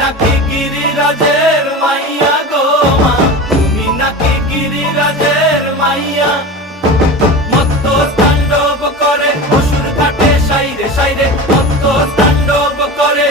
নাকি গিরিরাজের মাইয়া গো মা, তুমি নাকি গিরিরাজের মাইয়া। মত্ত তাণ্ডব করে অসুর ঘাটে সাইরে সাইরে, মত্ত তাণ্ডব করে